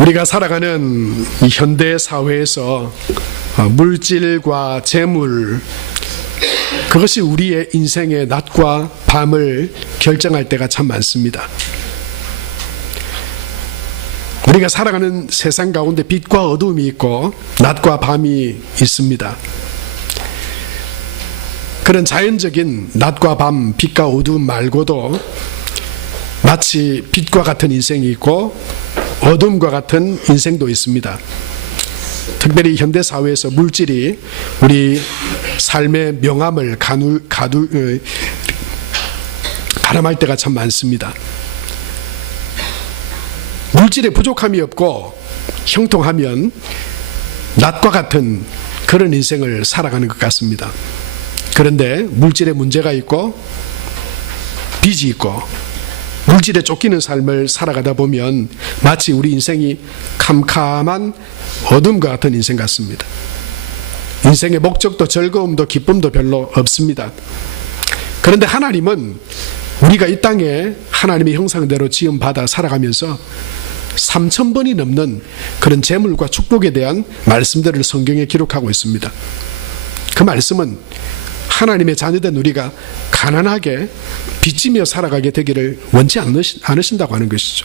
우리가 살아가는 이 현대 사회에서 물질과 재물, 그것이 우리의 인생의 낮과 밤을 결정할 때가 참 많습니다. 우리가 살아가는 세상 가운데 빛과 어둠이 있고 낮과 밤이 있습니다. 그런 자연적인 낮과 밤, 빛과 어둠 말고도 마치 빛과 같은 인생이 있고 어둠과 같은 인생도 있습니다. 특별히 현대사회에서 물질이 우리 삶의 명암을 가늠할 때가 참 많습니다. 물질에 부족함이 없고 형통하면 낮과 같은 그런 인생을 살아가는 것 같습니다. 그런데 물질에 문제가 있고 빚이 있고 물질에 쫓기는 삶을 살아가다 보면 마치 우리 인생이 캄캄한 어둠과 같은 인생 같습니다. 인생의 목적도 즐거움도 기쁨도 별로 없습니다. 그런데 하나님은 우리가 이 땅에 하나님의 형상대로 지음받아 살아가면서 3000번이 넘는 그런 재물과 축복에 대한 말씀들을 성경에 기록하고 있습니다. 그 말씀은 하나님의 자녀된 우리가 가난하게 빚지며 살아가게 되기를 원치 않으신다고 하는 것이죠.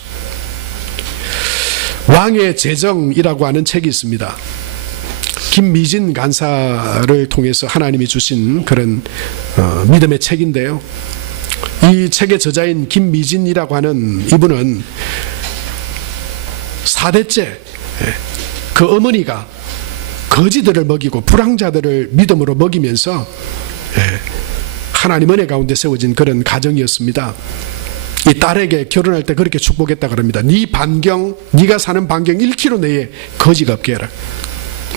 왕의 재정이라고 하는 책이 있습니다. 김미진 간사를 통해서 하나님이 주신 그런 믿음의 책인데요. 이 책의 저자인 김미진이라고 하는 이분은 4대째 그 어머니가 거지들을 먹이고 불황자들을 믿음으로 먹이면서 하나님 은혜 가운데 세워진 그런 가정이었습니다. 이 딸에게 결혼할 때 그렇게 축복했다 그럽니다. 네가 사는 반경 1km 내에 거지가 없게 해라.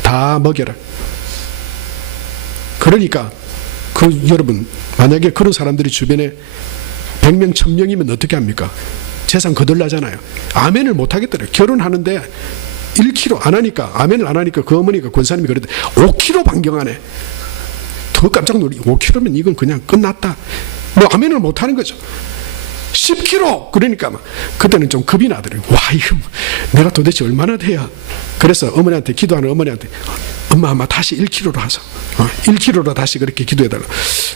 다 먹여라. 그러니까 여러분, 만약에 그런 사람들이 주변에 100명 1000명이면 어떻게 합니까? 재산 거덜나잖아요. 아멘을 못 하겠더래요. 결혼하는데 1km 안 하니까, 아멘을 안 하니까 그 어머니가 권사님이 그랬대. 5km 반경 안에. 더 깜짝 놀리. 5km면 이건 그냥 끝났다. 뭐 아멘을 못 하는 거죠. 10km! 그러니까 막 그때는 좀 겁이 나더래요. 와, 이거 내가 도대체 얼마나 돼야. 그래서 어머니한테, 기도하는 어머니한테, 엄마 다시 1km로 하자. 1km로 다시 그렇게 기도해달라.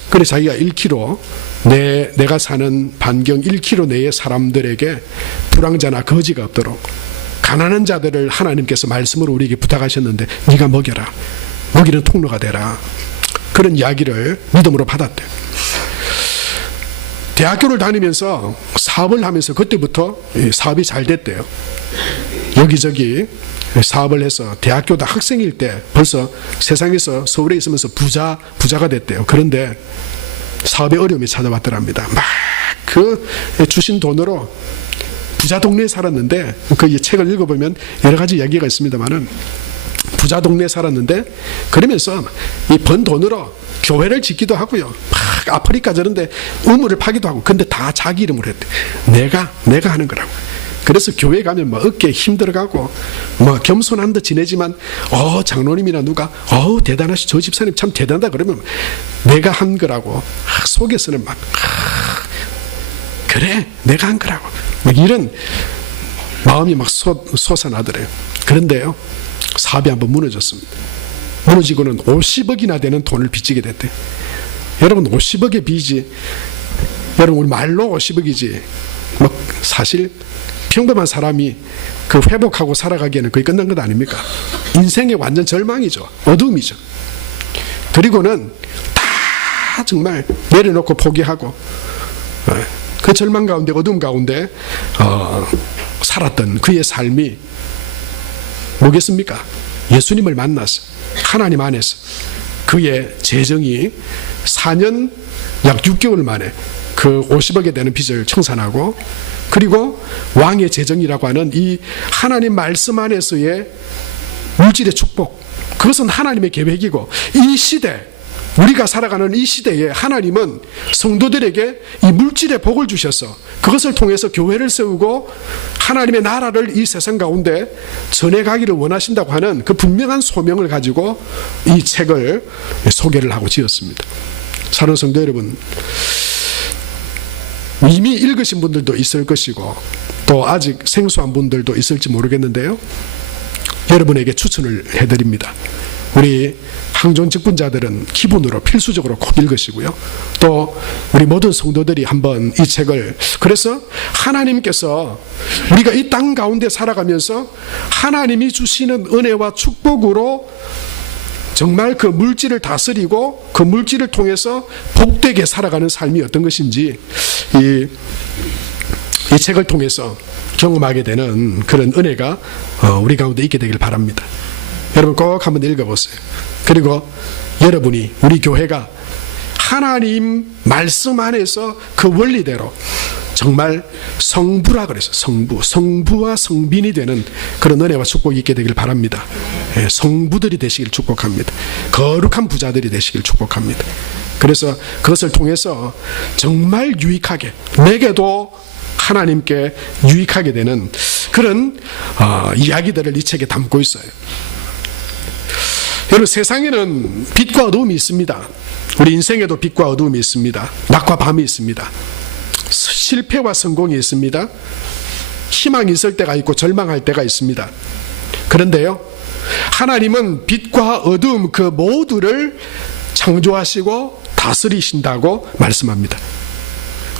그래서 자기가 1km, 내가 사는 반경 1km 내의 사람들에게 불황자나 거지가 없도록 가난한 자들을 하나님께서 말씀으로 우리에게 부탁하셨는데 네가 먹여라. 먹이는 통로가 되라. 그런 이야기를 믿음으로 받았대요. 대학교를 다니면서 사업을 하면서 그때부터 사업이 잘 됐대요. 여기저기 사업을 해서 대학교 학생일 때 벌써 세상에서 서울에 있으면서 부자가 됐대요. 그런데 사업에 어려움이 찾아왔더랍니다. 막 그 주신 돈으로 부자 동네에 살았는데, 그 책을 읽어보면 여러 가지 이야기가 있습니다만은, 부자 동네에 살았는데 그러면서 이 번 돈으로 교회를 짓기도 하고요. 막 아프리카 저런데 우물을 파기도 하고. 근데 다 자기 이름으로 했대. 내가 하는 거라고. 그래서 교회 가면 뭐 어깨에 힘들어가고 뭐 겸손한 듯 지내지만 장로님이나 누가 대단하시, 저 집사님 참 대단하다 그러면 내가 한 거라고 속에서는 막 그래 내가 한 거라고 막 이런 마음이 막 솟아나더래요. 그런데요, 사업이 한번 무너졌습니다. 무너지고는 50억이나 되는 돈을 빚지게 됐대요. 여러분, 50억의 빚이, 여러분 우리 말로 50억이지 사실 평범한 사람이 그 회복하고 살아가기에는 거의 끝난 것 아닙니까? 인생의 완전 절망이죠. 어둠이죠. 그리고는 다 정말 내려놓고 포기하고 그 절망 가운데, 어둠 가운데 살았던 그의 삶이 뭐겠습니까? 예수님을 만나서 하나님 안에서 그의 재정이 4년 약 6개월 만에 그 50억에 되는 빚을 청산하고, 그리고 왕의 재정이라고 하는 이 하나님 말씀 안에서의 물질의 축복, 그것은 하나님의 계획이고, 이 시대, 우리가 살아가는 이 시대에 하나님은 성도들에게 이 물질의 복을 주셔서 그것을 통해서 교회를 세우고 하나님의 나라를 이 세상 가운데 전해가기를 원하신다고 하는 그 분명한 소명을 가지고 이 책을 소개를 하고 지었습니다. 사랑하는 성도 여러분, 이미 읽으신 분들도 있을 것이고 또 아직 생소한 분들도 있을지 모르겠는데요. 여러분에게 추천을 해드립니다. 우리 항존 직분자들은 기본으로 필수적으로 꼭 읽으시고요. 또 우리 모든 성도들이 한번 이 책을, 그래서 하나님께서 우리가 이 땅 가운데 살아가면서 하나님이 주시는 은혜와 축복으로 정말 그 물질을 다스리고 그 물질을 통해서 복되게 살아가는 삶이 어떤 것인지 이 책을 통해서 경험하게 되는 그런 은혜가 우리 가운데 있게 되길 바랍니다. 여러분 꼭 한번 읽어보세요. 그리고 여러분이, 우리 교회가 하나님 말씀 안에서 그 원리대로 정말 성부라 그래서 성부와 성빈이 되는 그런 은혜와 축복이 있게 되길 바랍니다. 성부들이 되시길 축복합니다. 거룩한 부자들이 되시길 축복합니다. 그래서 그것을 통해서 정말 유익하게, 내게도 하나님께 유익하게 되는 그런 이야기들을 이 책에 담고 있어요. 여러분, 세상에는 빛과 어두움이 있습니다. 우리 인생에도 빛과 어두움이 있습니다. 낮과 밤이 있습니다. 실패와 성공이 있습니다. 희망이 있을 때가 있고 절망할 때가 있습니다. 그런데요, 하나님은 빛과 어두움 그 모두를 창조하시고 다스리신다고 말씀합니다.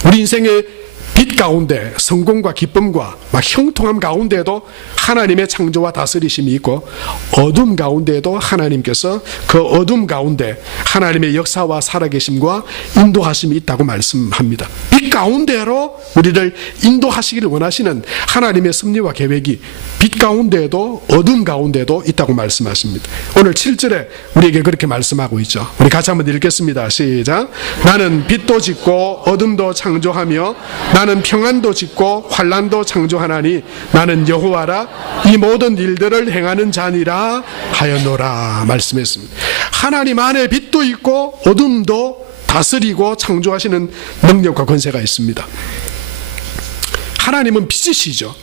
우리 인생의 빛 가운데 성공과 기쁨과 막 형통함 가운데에도 하나님의 창조와 다스리심이 있고, 어둠 가운데에도 하나님께서 그 어둠 가운데 하나님의 역사와 살아계심과 인도하심이 있다고 말씀합니다. 빛 가운데로 우리를 인도하시기를 원하시는 하나님의 섭리와 계획이 빛 가운데에도 어둠 가운데에도 있다고 말씀하십니다. 오늘 7절에 우리에게 그렇게 말씀하고 있죠. 우리 같이 한번 읽겠습니다. 시작. 나는 빛도 짓고 어둠도 창조하며 나는 평안도 짓고 환난도 창조하나니 나는 여호와라 이 모든 일들을 행하는 자니라 하였노라 말씀했습니다. 하나님 안에 빛도 있고 어둠도 다스리고 창조하시는 능력과 권세가 있습니다. 하나님은 빛이시죠.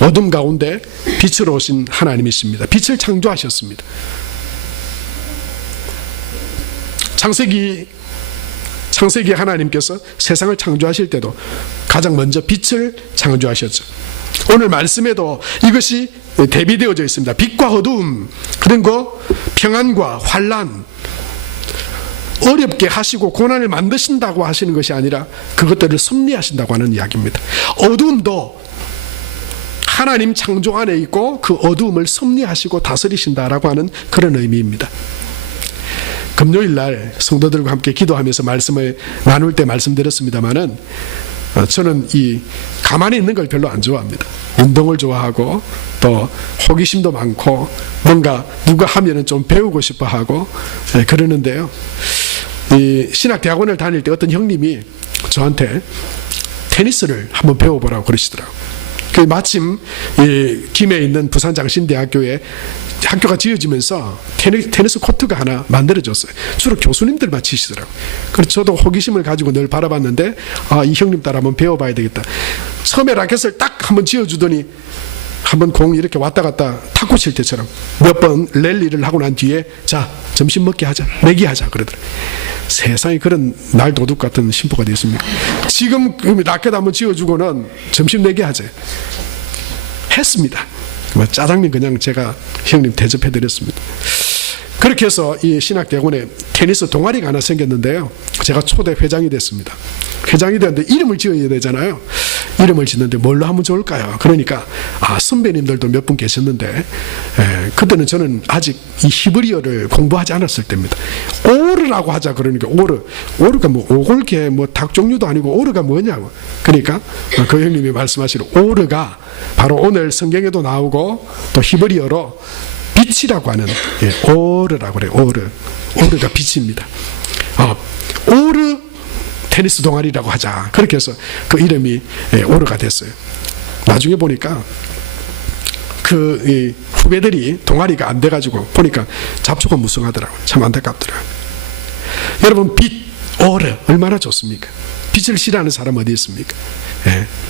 어둠 가운데 빛으로 오신 하나님이십니다. 빛을 창조하셨습니다. 창세기 하나님께서 세상을 창조하실 때도 가장 먼저 빛을 창조하셨죠. 오늘 말씀에도 이것이 대비되어져 있습니다. 빛과 어두움, 그리고 평안과 환난, 어렵게 하시고 고난을 만드신다고 하시는 것이 아니라 그것들을 섭리하신다고 하는 이야기입니다. 어두움도 하나님 창조 안에 있고 그 어두움을 섭리하시고 다스리신다라고 하는 그런 의미입니다. 금요일 날 성도들과 함께 기도하면서 말씀을 나눌 때 말씀드렸습니다마는 저는 이 가만히 있는 걸 별로 안 좋아합니다. 운동을 좋아하고 또 호기심도 많고 뭔가 누가 하면은 좀 배우고 싶어 하고 그러는데요. 이 신학대학원을 다닐 때 어떤 형님이 저한테 테니스를 한번 배워보라고 그러시더라고요. 그 마침 이 김해 있는 부산장신대학교에 학교가 지어지면서 테니스 코트가 하나 만들어졌어요. 주로 교수님들만 치시더라고요. 그래서 저도 호기심을 가지고 늘 바라봤는데 이 형님 따라 한번 배워봐야 되겠다. 처음에 라켓을 딱 한번 지어주더니 한번 공 이렇게 왔다 갔다 탁구 칠 때처럼 몇 번 랠리를 하고 난 뒤에 자 점심 먹게 하자, 내기하자 그러더라고요. 세상에 그런 날 도둑 같은 신부가 됐습니까? 지금 라켓 한번 지어주고는 점심 내기 하자 했습니다. 짜장면 그냥 제가 형님 대접해드렸습니다. 그렇게 해서 이 신학대학원에 테니스 동아리가 하나 생겼는데요. 제가 초대 회장이 됐습니다. 회장이 되는데 이름을 지어야 되잖아요. 이름을 짓는데 뭘로 하면 좋을까요? 그러니까 선배님들도 몇 분 계셨는데 그때는 저는 아직 이 히브리어를 공부하지 않았을 때입니다. 오르라고 하자 그러니까 오르가 뭐 오골개 뭐 닭 종류도 아니고 오르가 뭐냐고. 그러니까 그 형님이 말씀하시는 오르가 바로 오늘 성경에도 나오고 또 히브리어로 빛이라고 하는 오르라고 그래요. 오르가 빛입니다. 오르 테니스 동아리라고 하자. 그렇게 해서 그 이름이 오르가 됐어요. 나중에 보니까 그 후배들이 동아리가 안 돼가지고 보니까 잡초가 무성하더라고요. 참 안타깝더라고요. 여러분 빛, 오르 얼마나 좋습니까? 빛을 싫어하는 사람 어디 있습니까?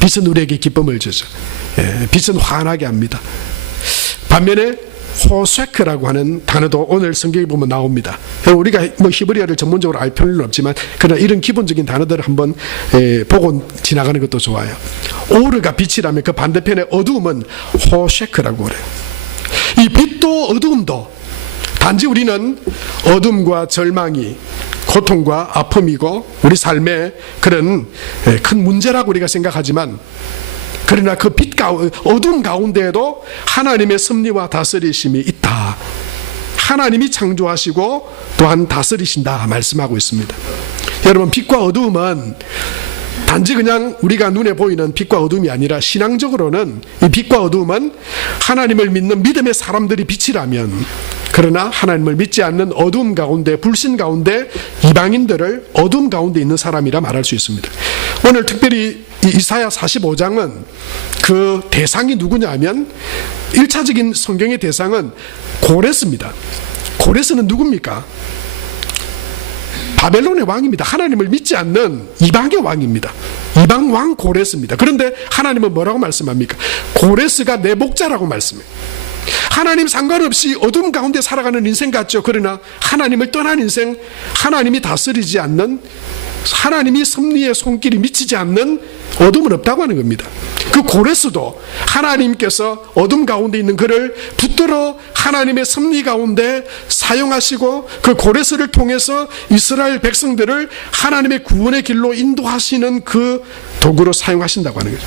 빛은 우리에게 기쁨을 주죠. 빛은 환하게 합니다. 반면에 호세크라고 하는 단어도 오늘 성경에 보면 나옵니다. 우리가 뭐 히브리어를 전문적으로 알 필요는 없지만 그러나 이런 기본적인 단어들을 한번 보고 지나가는 것도 좋아요. 오르가 빛이라면 그 반대편의 어두움은 호셰크라고 그래요. 이 빛도 어두움도 단지 우리는 어둠과 절망이 고통과 아픔이고 우리 삶의 그런 큰 문제라고 우리가 생각하지만, 그러나 그 빛 어둠 가운데에도 하나님의 섭리와 다스리심이 있다. 하나님이 창조하시고 또한 다스리신다 말씀하고 있습니다. 여러분, 빛과 어두움은 단지 그냥 우리가 눈에 보이는 빛과 어둠이 아니라 신앙적으로는 이 빛과 어둠은 하나님을 믿는 믿음의 사람들이 빛이라면, 그러나 하나님을 믿지 않는 어둠 가운데, 불신 가운데 이방인들을 어둠 가운데 있는 사람이라 말할 수 있습니다. 오늘 특별히 이사야 45장은 그 대상이 누구냐 하면 1차적인 성경의 대상은 고레스입니다. 고레스는 누굽니까? 바벨론의 왕입니다. 하나님을 믿지 않는 이방의 왕입니다. 이방 왕 고레스입니다. 그런데 하나님은 뭐라고 말씀합니까? 고레스가 내 목자라고 말씀해요. 하나님 상관없이 어둠 가운데 살아가는 인생 같죠. 그러나 하나님을 떠난 인생, 하나님이 다스리지 않는, 하나님이 섭리의 손길이 미치지 않는 어둠은 없다고 하는 겁니다. 그 고레스도 하나님께서 어둠 가운데 있는 그를 붙들어 하나님의 섭리 가운데 사용하시고 그 고레스를 통해서 이스라엘 백성들을 하나님의 구원의 길로 인도하시는 그 도구로 사용하신다고 하는 거죠.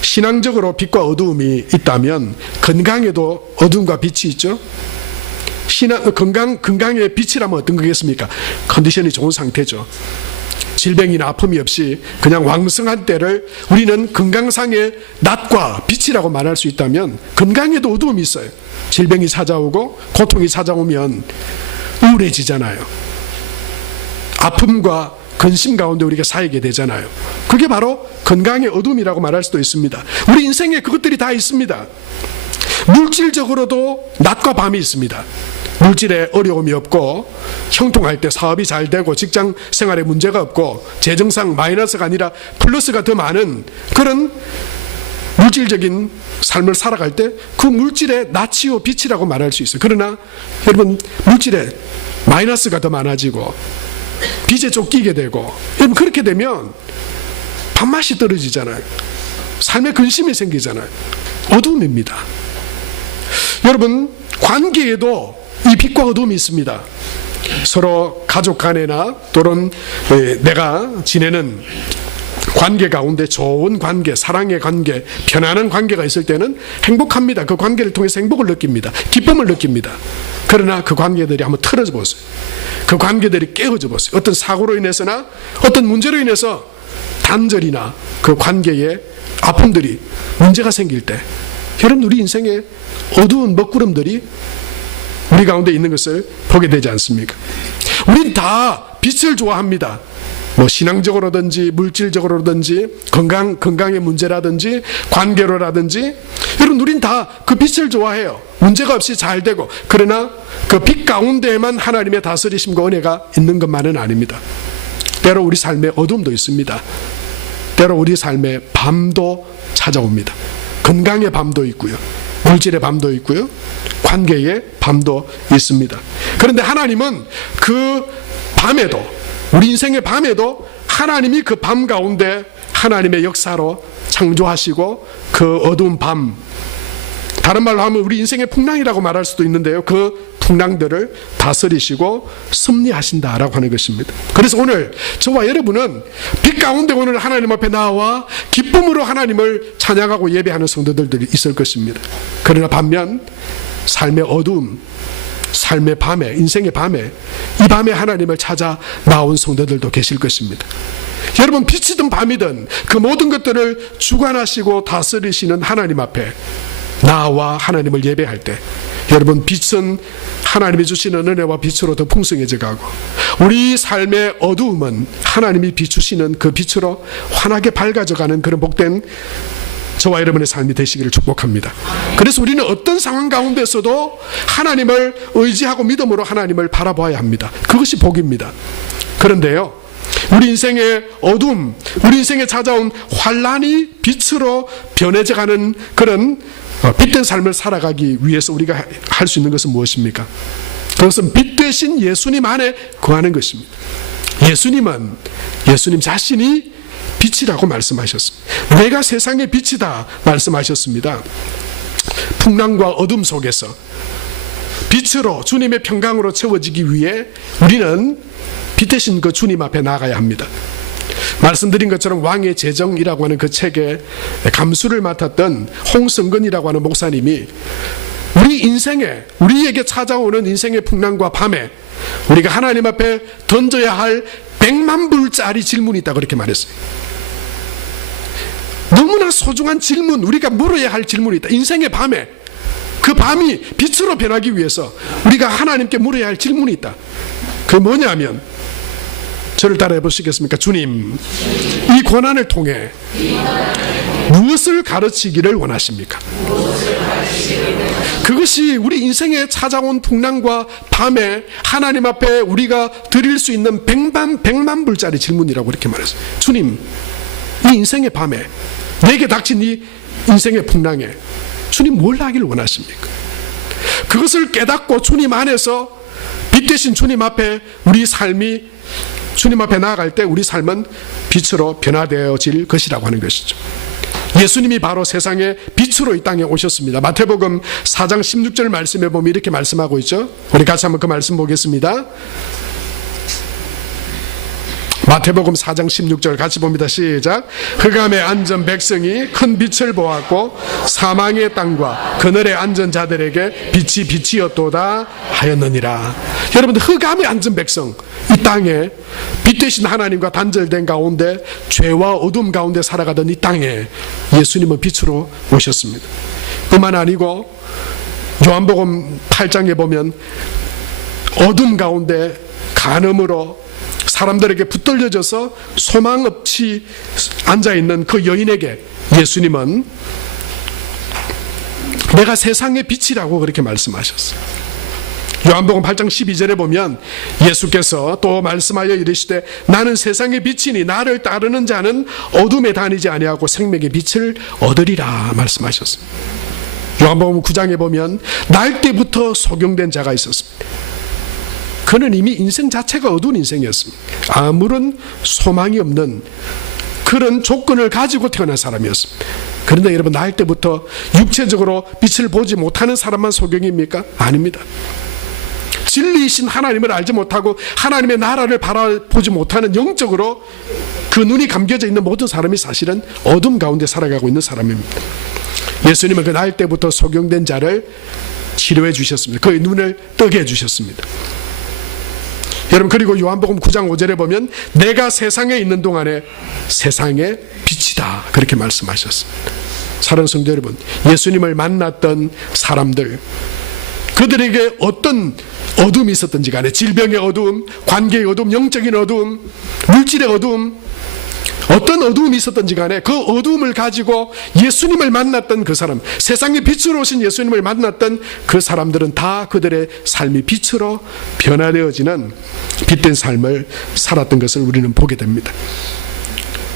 신앙적으로 빛과 어두움이 있다면 건강에도 어둠과 빛이 있죠. 건강의 빛이라면 어떤 거겠습니까? 컨디션이 좋은 상태죠. 질병이나 아픔이 없이 그냥 왕성한 때를 우리는 건강상의 낮과 빛이라고 말할 수 있다면, 건강에도 어두움이 있어요. 질병이 찾아오고 고통이 찾아오면 우울해지잖아요. 아픔과 근심 가운데 우리가 쌓이게 되잖아요. 그게 바로 건강의 어둠이라고 말할 수도 있습니다. 우리 인생에 그것들이 다 있습니다. 물질적으로도 낮과 밤이 있습니다. 물질에 어려움이 없고 형통할 때 사업이 잘 되고 직장 생활에 문제가 없고 재정상 마이너스가 아니라 플러스가 더 많은 그런 물질적인 삶을 살아갈 때 그 물질의 낯이요 빛이라고 말할 수 있어요. 그러나 여러분, 물질에 마이너스가 더 많아지고 빚에 쫓기게 되고, 여러분 그렇게 되면 밥맛이 떨어지잖아요. 삶에 근심이 생기잖아요. 어두움입니다. 여러분, 관계에도 이 빛과 어둠이 있습니다. 서로 가족 간에나 또는 내가 지내는 관계 가운데 좋은 관계, 사랑의 관계, 편안한 관계가 있을 때는 행복합니다. 그 관계를 통해서 행복을 느낍니다. 기쁨을 느낍니다. 그러나 그 관계들이 한번 틀어져 보세요. 그 관계들이 깨어져 보세요. 어떤 사고로 인해서나 어떤 문제로 인해서 단절이나 그 관계에 아픔들이 문제가 생길 때, 여러분 우리 인생에 어두운 먹구름들이 우리 가운데 있는 것을 보게 되지 않습니까? 우린 다 빛을 좋아합니다. 뭐 신앙적으로든지 물질적으로든지 건강의 문제라든지 관계로라든지, 여러분 우린 다 그 빛을 좋아해요. 문제가 없이 잘 되고. 그러나 그 빛 가운데에만 하나님의 다스리심과 은혜가 있는 것만은 아닙니다. 때로 우리 삶에 어둠도 있습니다. 때로 우리 삶에 밤도 찾아옵니다. 건강의 밤도 있고요, 물질의 밤도 있고요, 관계의 밤도 있습니다. 그런데 하나님은 그 밤에도, 우리 인생의 밤에도 하나님이 그 밤 가운데 하나님의 역사로 창조하시고 그 어두운 밤, 다른 말로 하면 우리 인생의 풍랑이라고 말할 수도 있는데요, 그 풍랑들을 다스리시고 섭리하신다라고 하는 것입니다. 그래서 오늘 저와 여러분은 빛 가운데 오늘 하나님 앞에 나와 기쁨으로 하나님을 찬양하고 예배하는 성도들이 있을 것입니다. 그러나 반면 삶의 어두움, 삶의 밤에, 인생의 밤에, 이 밤에 하나님을 찾아 나온 성도들도 계실 것입니다. 여러분, 빛이든 밤이든 그 모든 것들을 주관하시고 다스리시는 하나님 앞에 나와 하나님을 예배할 때, 여러분 빛은 하나님이 주시는 은혜와 빛으로 더 풍성해져 가고, 우리 삶의 어두움은 하나님이 비추시는 그 빛으로 환하게 밝아져가는 그런 복된 저와 여러분의 삶이 되시기를 축복합니다. 그래서 우리는 어떤 상황 가운데서도 하나님을 의지하고 믿음으로 하나님을 바라봐야 합니다. 그것이 복입니다. 그런데요, 우리 인생의 어둠, 우리 인생에 찾아온 환란이 빛으로 변해져가는 그런 빛된 삶을 살아가기 위해서 우리가 할 수 있는 것은 무엇입니까? 그것은 빛 되신 예수님 안에 거하는 것입니다. 예수님 자신이 빛이라고 말씀하셨습니다. 내가 세상의 빛이다 말씀하셨습니다. 풍랑과 어둠 속에서 빛으로 주님의 평강으로 채워지기 위해 우리는 빛 대신 그 주님 앞에 나가야 합니다. 말씀드린 것처럼 왕의 재정이라고 하는 그 책에 감수를 맡았던 홍성근이라고 하는 목사님이 우리 인생에, 우리에게 찾아오는 인생의 풍랑과 밤에 우리가 하나님 앞에 던져야 할 100만 불짜리 질문이 있다 그렇게 말했어요. 너무나 소중한 질문, 우리가 물어야 할 질문이 있다. 인생의 밤에, 그 밤이 빛으로 변하기 위해서 우리가 하나님께 물어야 할 질문이 있다. 그게 뭐냐면, 저를 따라해 보시겠습니까? 주님, 이 고난을 통해 무엇을 가르치기를 원하십니까? 그것이 우리 인생에 찾아온 풍랑과 밤에 하나님 앞에 우리가 드릴 수 있는 100만 불짜리 질문이라고 이렇게 말했어요. 주님, 이 인생의 밤에 내게 닥친 이 인생의 풍랑에 주님 뭘 하기를 원하십니까? 그것을 깨닫고 주님 안에서 빛 대신 주님 앞에 우리 삶이 주님 앞에 나아갈 때 우리 삶은 빛으로 변화되어질 것이라고 하는 것이죠. 예수님이 바로 세상의 빛으로 이 땅에 오셨습니다. 마태복음 4장 16절 말씀에 보면 이렇게 말씀하고 있죠. 우리 같이 한번 그 말씀 보겠습니다. 마태복음 4장 16절 같이 봅니다. 시작. 흑암에 앉은 백성이 큰 빛을 보았고 사망의 땅과 그늘에 앉은 자들에게 빛이 빛이었도다 하였느니라. 여러분들, 흑암에 앉은 백성, 이 땅에 빛 대신 하나님과 단절된 가운데 죄와 어둠 가운데 살아가던 이 땅에 예수님은 빛으로 오셨습니다. 뿐만 아니고 요한복음 8장에 보면 어둠 가운데 간음으로 사람들에게 붙들려져서 소망 없이 앉아있는 그 여인에게 예수님은 내가 세상의 빛이라고 그렇게 말씀하셨어요. 요한복음 8장 12절에 보면 예수께서 또 말씀하여 이르시되 나는 세상의 빛이니 나를 따르는 자는 어둠에 다니지 아니하고 생명의 빛을 얻으리라 말씀하셨습니다. 요한복음 9장에 보면 날 때부터 소경된 자가 있었습니다. 그는 이미 인생 자체가 어두운 인생이었습니다. 아무런 소망이 없는 그런 조건을 가지고 태어난 사람이었습니다. 그런데 여러분, 날 때부터 육체적으로 빛을 보지 못하는 사람만 소경입니까? 아닙니다. 진리이신 하나님을 알지 못하고 하나님의 나라를 바라보지 못하는 영적으로 그 눈이 감겨져 있는 모든 사람이 사실은 어둠 가운데 살아가고 있는 사람입니다. 예수님은 그 날 때부터 소경된 자를 치료해 주셨습니다. 그의 눈을 뜨게 해 주셨습니다. 여러분, 그리고 요한복음 9장 5절에 보면 내가 세상에 있는 동안에 세상의 빛이다 그렇게 말씀하셨습니다. 사랑하는 성도 여러분, 예수님을 만났던 사람들, 그들에게 어떤 어둠이 있었든지 간에 질병의 어둠, 관계의 어둠, 영적인 어둠, 물질의 어둠, 어떤 어두움이 있었든지 간에 그 어두움을 가지고 예수님을 만났던 그 사람, 세상의 빛으로 오신 예수님을 만났던 그 사람들은 다 그들의 삶이 빛으로 변화되어지는 빛된 삶을 살았던 것을 우리는 보게 됩니다.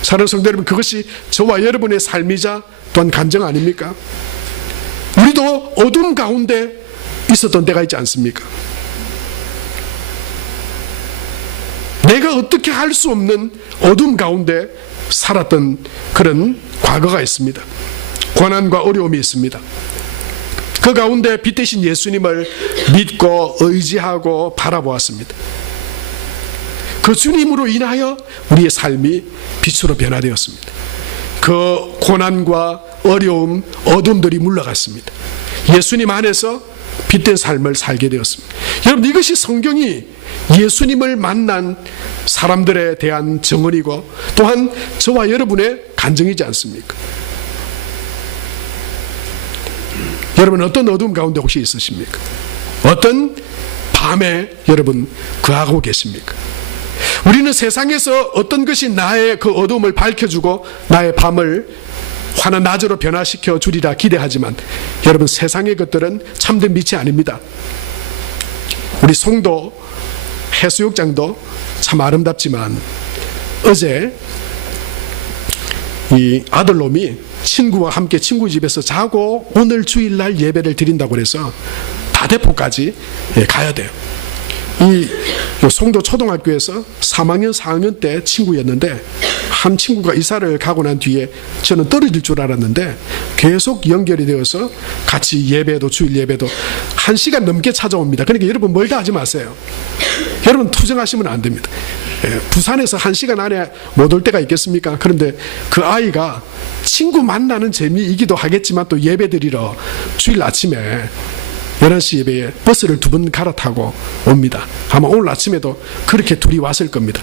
사랑하는 성도 여러분, 그것이 저와 여러분의 삶이자 또한 간증 아닙니까? 우리도 어둠 가운데 있었던 때가 있지 않습니까? 내가 어떻게 할 수 없는 어둠 가운데 살았던 그런 과거가 있습니다. 고난과 어려움이 있습니다. 그 가운데 빛 대신 예수님을 믿고 의지하고 바라보았습니다. 그 주님으로 인하여 우리의 삶이 빛으로 변화되었습니다. 그 고난과 어려움, 어둠들이 물러갔습니다. 예수님 안에서 빛된 삶을 살게 되었습니다. 여러분, 이것이 성경이 예수님을 만난 사람들에 대한 증언이고 또한 저와 여러분의 간증이지 않습니까? 여러분, 어떤 어둠 가운데 혹시 있으십니까? 어떤 밤에 여러분 거하고 계십니까? 우리는 세상에서 어떤 것이 나의 그 어둠을 밝혀주고 나의 밤을 환한 낮으로 변화시켜 주리라 기대하지만 여러분, 세상의 것들은 참된 빛이 아닙니다. 우리 송도 해수욕장도 참 아름답지만 어제 이 아들놈이 친구와 함께 친구 집에서 자고 오늘 주일날 예배를 드린다고 해서 다대포까지 가야 돼요. 이 송도 초등학교에서 3학년 4학년 때 친구였는데, 한 친구가 이사를 가고 난 뒤에 저는 떨어질 줄 알았는데 계속 연결이 되어서 같이 예배도, 주일 예배도 1시간 넘게 찾아옵니다. 그러니까 여러분 멀다 하지 마세요. 여러분 투정하시면 안 됩니다. 부산에서 1시간 안에 못 올 때가 있겠습니까? 그런데 그 아이가 친구 만나는 재미이기도 하겠지만 또 예배 드리러 주일 아침에 11시 예배에 버스를 2번 갈아타고 옵니다. 아마 오늘 아침에도 그렇게 둘이 왔을 겁니다.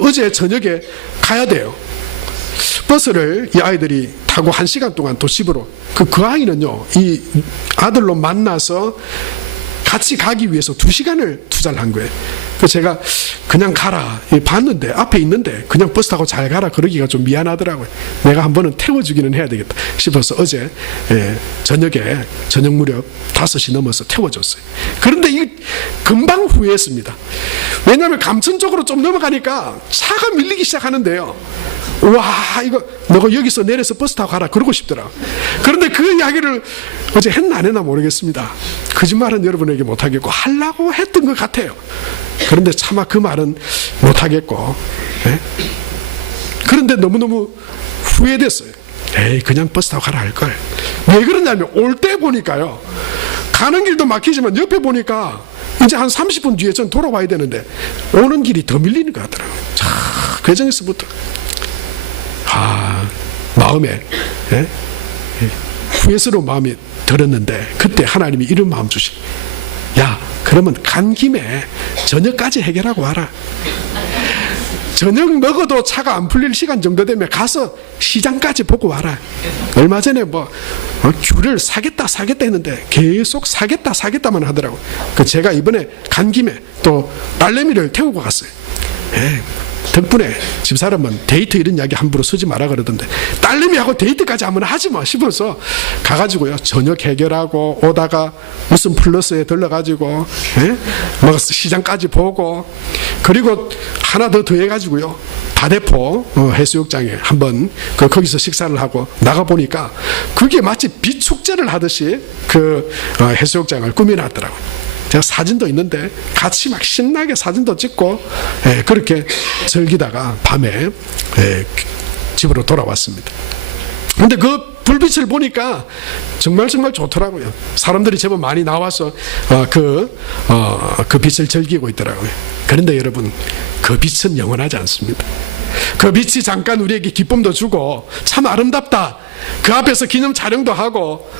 어제 저녁에 가야 돼요. 버스를 이 아이들이 타고 1시간 동안 또 집으로. 그 아이는요, 이 아들로 만나서 같이 가기 위해서 2시간을 투자를 한 거예요. 그래서 제가 그냥 가라 봤는데 앞에 있는데 그냥 버스 타고 잘 가라 그러기가 좀 미안하더라고요. 내가 한 번은 태워주기는 해야 되겠다 싶어서 어제 저녁 무렵 5시 넘어서 태워줬어요. 그런데 이 금방 후회했습니다. 왜냐하면 감천쪽으로 좀 넘어가니까 차가 밀리기 시작하는데요. 와, 이거 너가 여기서 내려서 버스 타고 가라 그러고 싶더라. 그런데 그 이야기를 어제 했나 안 했나 모르겠습니다. 거짓말은 여러분에게 못하겠고 하려고 했던 것 같아요. 그런데 차마 그 말은 못하겠고, 그런데 너무너무 후회됐어요. 에이, 그냥 버스 타고 가라 할걸. 왜 그러냐면 올 때 보니까요, 가는 길도 막히지만 옆에 보니까 이제 한 30분 뒤에 전 돌아와야 되는데 오는 길이 더 밀리는 것 같더라고요. 자, 괴정에서부터 마음에 후회스러운 마음이 들었는데 그때 하나님이 이런 마음 주시. 야, 그러면 간 김에 저녁까지 해결하고 와라. 저녁 먹어도 차가 안 풀릴 시간 정도 되면 가서 시장까지 보고 와라. 얼마 전에 귤을 사겠다 했는데 계속 사겠다만 하더라고요. 제가 이번에 간 김에 또 딸내미를 태우고 갔어요. 덕분에 집사람은 데이트 이런 이야기 함부로 쓰지 마라 그러던데 딸내미하고 데이트까지 한번 하지 뭐 싶어서 가가지고요, 저녁 해결하고 오다가 무슨 플러스에 들러가지고 시장까지 보고, 그리고 하나 더 더해가지고요, 다대포 해수욕장에 한번 거기서 식사를 하고 나가보니까 그게 마치 비축제를 하듯이 해수욕장을 꾸며놨더라고요. 제가 사진도 있는데 같이 막 신나게 사진도 찍고 그렇게 즐기다가 밤에 집으로 돌아왔습니다. 근데 그 불빛을 보니까 정말 좋더라고요. 사람들이 제법 많이 나와서 그 빛을 즐기고 있더라고요. 그런데 여러분, 그 빛은 영원하지 않습니다. 그 빛이 잠깐 우리에게 기쁨도 주고 참 아름답다, 그 앞에서 기념 촬영도 하고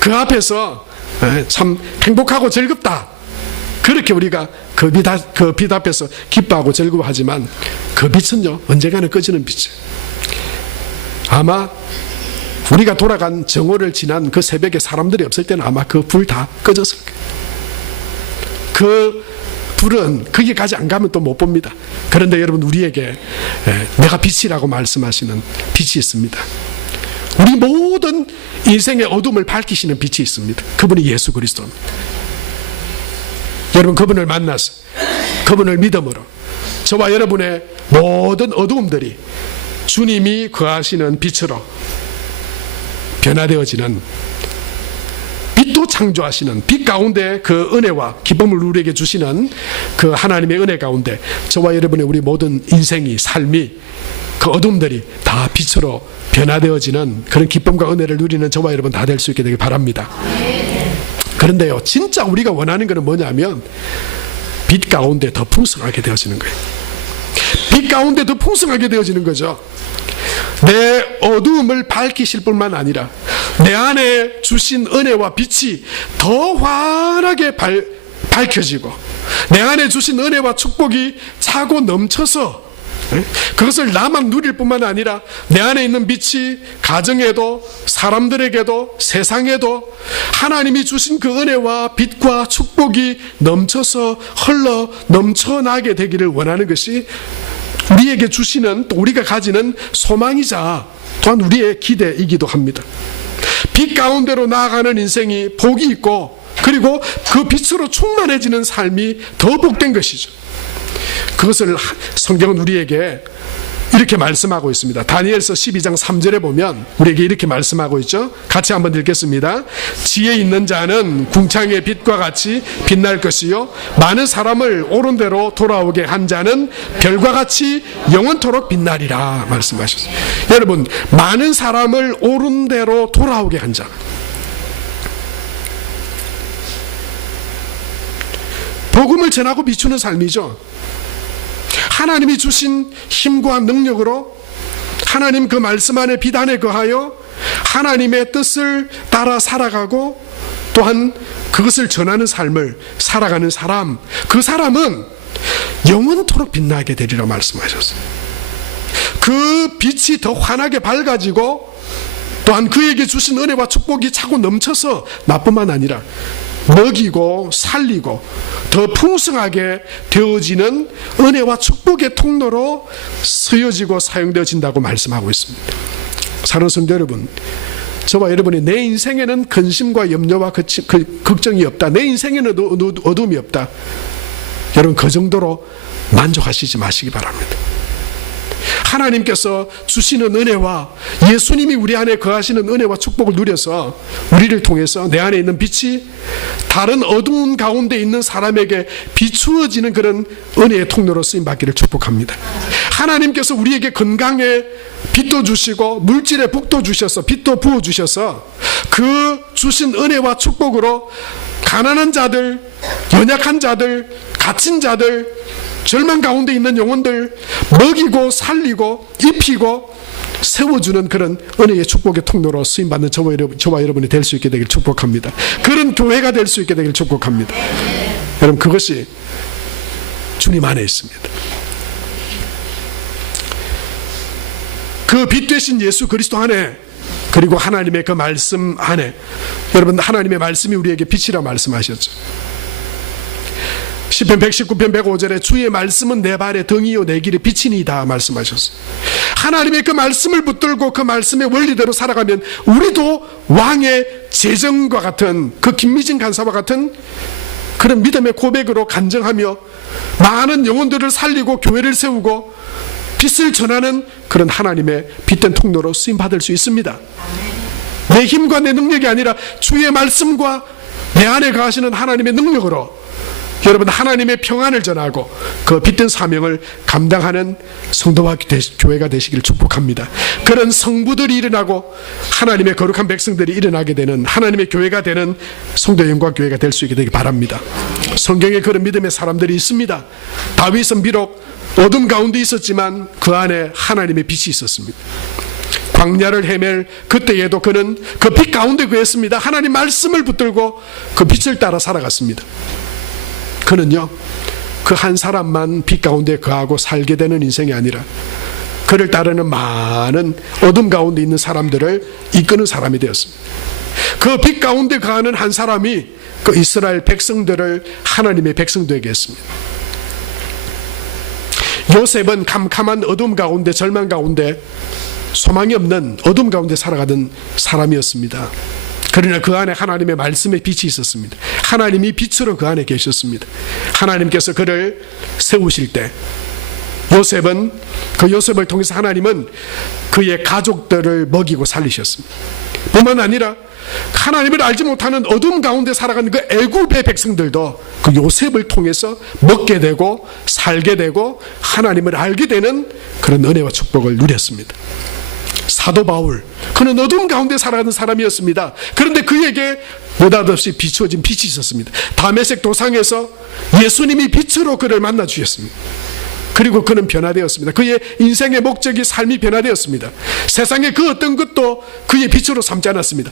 그 앞에서 참 행복하고 즐겁다, 그렇게 우리가 그 빛 앞에서 기뻐하고 즐거워하지만 그 빛은요, 언젠가는 꺼지는 빛이에요. 아마 우리가 돌아간 정오를 지난 그 새벽에 사람들이 없을 때는 아마 그 불 다 꺼졌을 거예요. 그 불은 거기까지 안 가면 또 못 봅니다. 그런데 여러분, 우리에게 내가 빛이라고 말씀하시는 빛이 있습니다. 우리 모든 인생의 어둠을 밝히시는 빛이 있습니다. 그분이 예수 그리스도입니다. 여러분, 그분을 만나서 그분을 믿음으로 저와 여러분의 모든 어두움들이 주님이 거하시는 빛으로 변화되어지는, 빛도 창조하시는 빛 가운데 그 은혜와 기쁨을 우리에게 주시는 그 하나님의 은혜 가운데 저와 여러분의 우리 모든 인생이, 삶이, 그 어둠들이 다 빛으로 변화되어지는 그런 기쁨과 은혜를 누리는 저와 여러분 다 될 수 있게 되길 바랍니다. 그런데요, 진짜 우리가 원하는 것은 뭐냐면 빛 가운데 더 풍성하게 되어지는 거예요. 빛 가운데 더 풍성하게 되어지는 거죠. 내 어두움을 밝히실 뿐만 아니라 내 안에 주신 은혜와 빛이 더 환하게 밝혀지고 내 안에 주신 은혜와 축복이 차고 넘쳐서 그것을 나만 누릴 뿐만 아니라 내 안에 있는 빛이 가정에도 사람들에게도 세상에도 하나님이 주신 그 은혜와 빛과 축복이 넘쳐서 흘러 넘쳐나게 되기를 원하는 것이 우리에게 주시는, 또 우리가 가지는 소망이자 또한 우리의 기대이기도 합니다. 빛 가운데로 나아가는 인생이 복이 있고, 그리고 그 빛으로 충만해지는 삶이 더 복된 것이죠. 그것을 성경은 우리에게 이렇게 말씀하고 있습니다. 다니엘서 12장 3절에 보면 우리에게 이렇게 말씀하고 있죠. 같이 한번 읽겠습니다. 지혜 있는 자는 궁창의 빛과 같이 빛날 것이요 많은 사람을 옳은 대로 돌아오게 한 자는 별과 같이 영원토록 빛나리라 말씀하셨어요. 여러분, 많은 사람을 옳은 대로 돌아오게 한 자, 복음을 전하고 비추는 삶이죠. 하나님이 주신 힘과 능력으로 하나님 그 말씀 안에 빛 안에 거하여 하나님의 뜻을 따라 살아가고 또한 그것을 전하는 삶을 살아가는 사람, 그 사람은 영원토록 빛나게 되리라 말씀하셨어요. 그 빛이 더 환하게 밝아지고 또한 그에게 주신 은혜와 축복이 차고 넘쳐서 나뿐만 아니라 먹이고 살리고 더 풍성하게 되어지는 은혜와 축복의 통로로 쓰여지고 사용되어진다고 말씀하고 있습니다. 사랑하는 성도 여러분, 저와 여러분이 내 인생에는 근심과 염려와 걱정이 없다, 내 인생에는 어둠이 없다, 여러분 그 정도로 만족하시지 마시기 바랍니다. 하나님께서 주시는 은혜와 예수님이 우리 안에 거하시는 은혜와 축복을 누려서 우리를 통해서 내 안에 있는 빛이 다른 어두운 가운데 있는 사람에게 비추어지는 그런 은혜의 통로로 쓰임받기를 축복합니다. 하나님께서 우리에게 건강에 빛도 주시고 물질의 복도 주셔서 빛도 부어주셔서 그 주신 은혜와 축복으로 가난한 자들, 연약한 자들, 갇힌 자들, 절망 가운데 있는 영혼들 먹이고 살리고 입히고 세워주는 그런 은혜의 축복의 통로로 쓰임받는 저와 여러분이 될 수 있게 되길 축복합니다. 그런 교회가 될 수 있게 되길 축복합니다. 여러분, 그것이 주님 안에 있습니다. 그 빛 되신 예수 그리스도 안에, 그리고 하나님의 그 말씀 안에, 여러분 하나님의 말씀이 우리에게 빛이라 말씀하셨죠. 시편 119편 105절에 주의 말씀은 내 발의 등이요 내 길의 빛이니이다 말씀하셨어요. 하나님의 그 말씀을 붙들고 그 말씀의 원리대로 살아가면 우리도 왕의 재정과 같은, 그 김미진 간사와 같은 그런 믿음의 고백으로 간증하며 많은 영혼들을 살리고 교회를 세우고 빛을 전하는 그런 하나님의 빛된 통로로 쓰임받을 수 있습니다. 내 힘과 내 능력이 아니라 주의 말씀과 내 안에 거하시는 하나님의 능력으로 여러분 하나님의 평안을 전하고 그 빛된 사명을 감당하는 성도와 교회가 되시기를 축복합니다. 그런 성부들이 일어나고 하나님의 거룩한 백성들이 일어나게 되는 하나님의 교회가 되는 성도의 영광 교회가 될 수 있게 되기 바랍니다. 성경에 그런 믿음의 사람들이 있습니다. 다윗은 비록 어둠 가운데 있었지만 그 안에 하나님의 빛이 있었습니다. 광야를 헤맬 그때에도 그는 그 빛 가운데 거했습니다. 하나님 말씀을 붙들고 그 빛을 따라 살아갔습니다. 그는요, 그 한 사람만 빛 가운데 거하고 살게 되는 인생이 아니라 그를 따르는 많은 어둠 가운데 있는 사람들을 이끄는 사람이 되었습니다. 그 빛 가운데 거하는 한 사람이 그 이스라엘 백성들을 하나님의 백성 되게 했습니다. 요셉은 캄캄한 어둠 가운데, 절망 가운데, 소망이 없는 어둠 가운데 살아가던 사람이었습니다. 그러나 그 안에 하나님의 말씀의 빛이 있었습니다. 하나님이 빛으로 그 안에 계셨습니다. 하나님께서 그를 세우실 때 요셉은, 그 요셉을 통해서 하나님은 그의 가족들을 먹이고 살리셨습니다. 뿐만 아니라 하나님을 알지 못하는 어둠 가운데 살아가는 그 애굽의 백성들도 그 요셉을 통해서 먹게 되고 살게 되고 하나님을 알게 되는 그런 은혜와 축복을 누렸습니다. 사도 바울, 그는 어둠 가운데 살아가는 사람이었습니다. 그런데 그에게 느닷없이 비추어진 빛이 있었습니다. 다메섹 도상에서 예수님이 빛으로 그를 만나 주셨습니다. 그리고 그는 변화되었습니다. 그의 인생의 목적이, 삶이 변화되었습니다. 세상의 그 어떤 것도 그의 빛으로 삼지 않았습니다.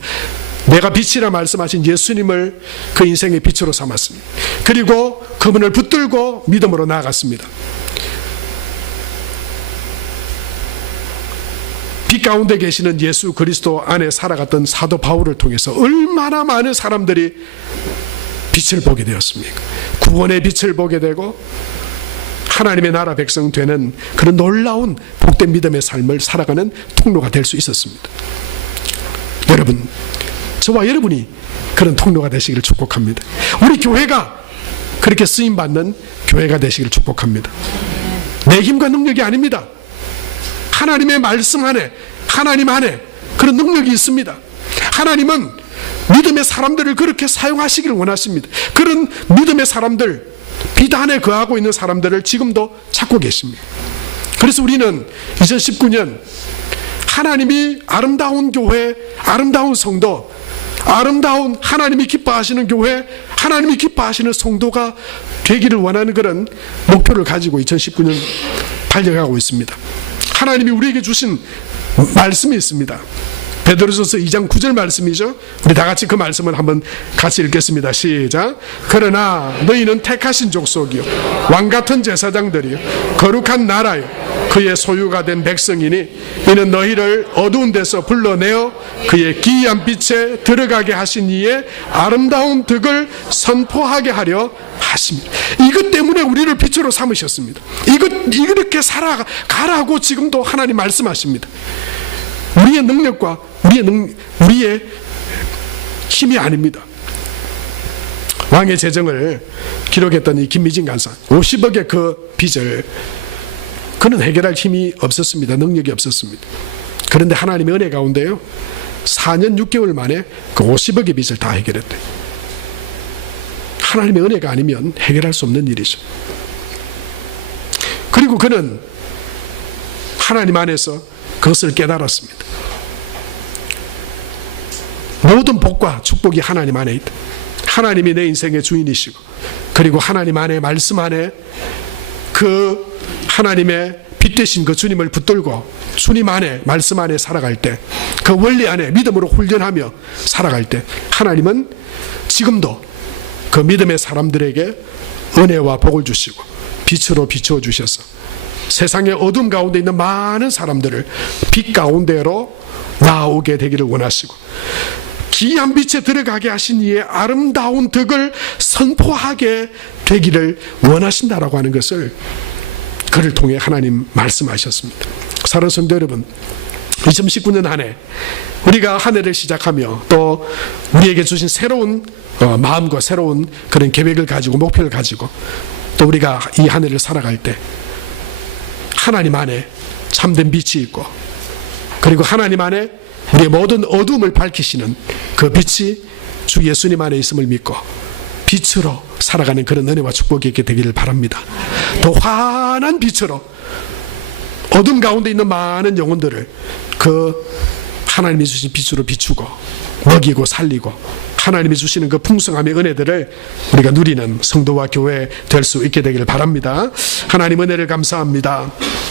내가 빛이라 말씀하신 예수님을 그 인생의 빛으로 삼았습니다. 그리고 그분을 붙들고 믿음으로 나아갔습니다. 빛 가운데 계시는 예수 그리스도 안에 살아갔던 사도 바울을 통해서 얼마나 많은 사람들이 빛을 보게 되었습니까? 구원의 빛을 보게 되고 하나님의 나라 백성 되는 그런 놀라운 복된 믿음의 삶을 살아가는 통로가 될 수 있었습니다. 여러분, 저와 여러분이 그런 통로가 되시기를 축복합니다. 우리 교회가 그렇게 쓰임받는 교회가 되시기를 축복합니다. 내 힘과 능력이 아닙니다. 하나님의 말씀 안에, 하나님 안에 그런 능력이 있습니다. 하나님은 믿음의 사람들을 그렇게 사용하시기를 원하십니다. 그런 믿음의 사람들, 비단에 거하고 있는 사람들을 지금도 찾고 계십니다. 그래서 우리는 2019년 하나님이 아름다운 교회, 아름다운 성도, 아름다운 하나님이 기뻐하시는 교회, 하나님이 기뻐하시는 성도가 되기를 원하는 그런 목표를 가지고 2019년 달려가고 있습니다. 하나님이 우리에게 주신 말씀이 있습니다. 베드로전서 2장 9절 말씀이죠. 우리 다 같이 그 말씀을 한번 같이 읽겠습니다. 시작. 그러나 너희는 택하신 족속이요 왕같은 제사장들이요 거룩한 나라요 그의 소유가 된 백성이니 이는 너희를 어두운 데서 불러내어 그의 기이한 빛에 들어가게 하신 이의 아름다운 덕을 선포하게 하려 하십니다. 이것 때문에 우리를 빛으로 삼으셨습니다. 이렇게 살아가라고 지금도 하나님 말씀하십니다. 우리의 능력과 우리의 힘이 아닙니다. 왕의 재정을 기록했던 이 김미진 간사 50억의 그 빚을 그는 해결할 힘이 없었습니다. 능력이 없었습니다. 그런데 하나님의 은혜 가운데요 4년 6개월 만에 그 50억의 빚을 다 해결했대요. 하나님의 은혜가 아니면 해결할 수 없는 일이죠. 그리고 그는 하나님 안에서 그것을 깨달았습니다. 모든 복과 축복이 하나님 안에 있다. 하나님이 내 인생의 주인이시고 그리고 하나님 안에 말씀 안에 그 하나님의 빛 되신 그 주님을 붙들고 주님 안에 말씀 안에 살아갈 때 그 원리 안에 믿음으로 훈련하며 살아갈 때 하나님은 지금도 그 믿음의 사람들에게 은혜와 복을 주시고 빛으로 비추어 주셔서 세상의 어둠 가운데 있는 많은 사람들을 빛 가운데로 나오게 되기를 원하시고 기이한 빛에 들어가게 하신 이의 아름다운 덕을 선포하게 되기를 원하신다라고 하는 것을 그를 통해 하나님 말씀하셨습니다. 사랑하는 성도 여러분, 2019년 한 해 우리가 한 해를 시작하며 또 우리에게 주신 새로운 마음과 새로운 그런 계획을 가지고 목표를 가지고 또 우리가 이 한 해를 살아갈 때 하나님 안에 참된 빛이 있고 그리고 하나님 안에 우리의 모든 어둠을 밝히시는 그 빛이 주 예수님 안에 있음을 믿고 빛으로 살아가는 그런 은혜와 축복이 있게 되기를 바랍니다. 더 환한 빛으로 어둠 가운데 있는 많은 영혼들을 그 하나님이 주신 빛으로 비추고 먹이고 살리고 하나님이 주시는 그 풍성함의 은혜들을 우리가 누리는 성도와 교회 될 수 있게 되기를 바랍니다. 하나님 은혜를 감사합니다.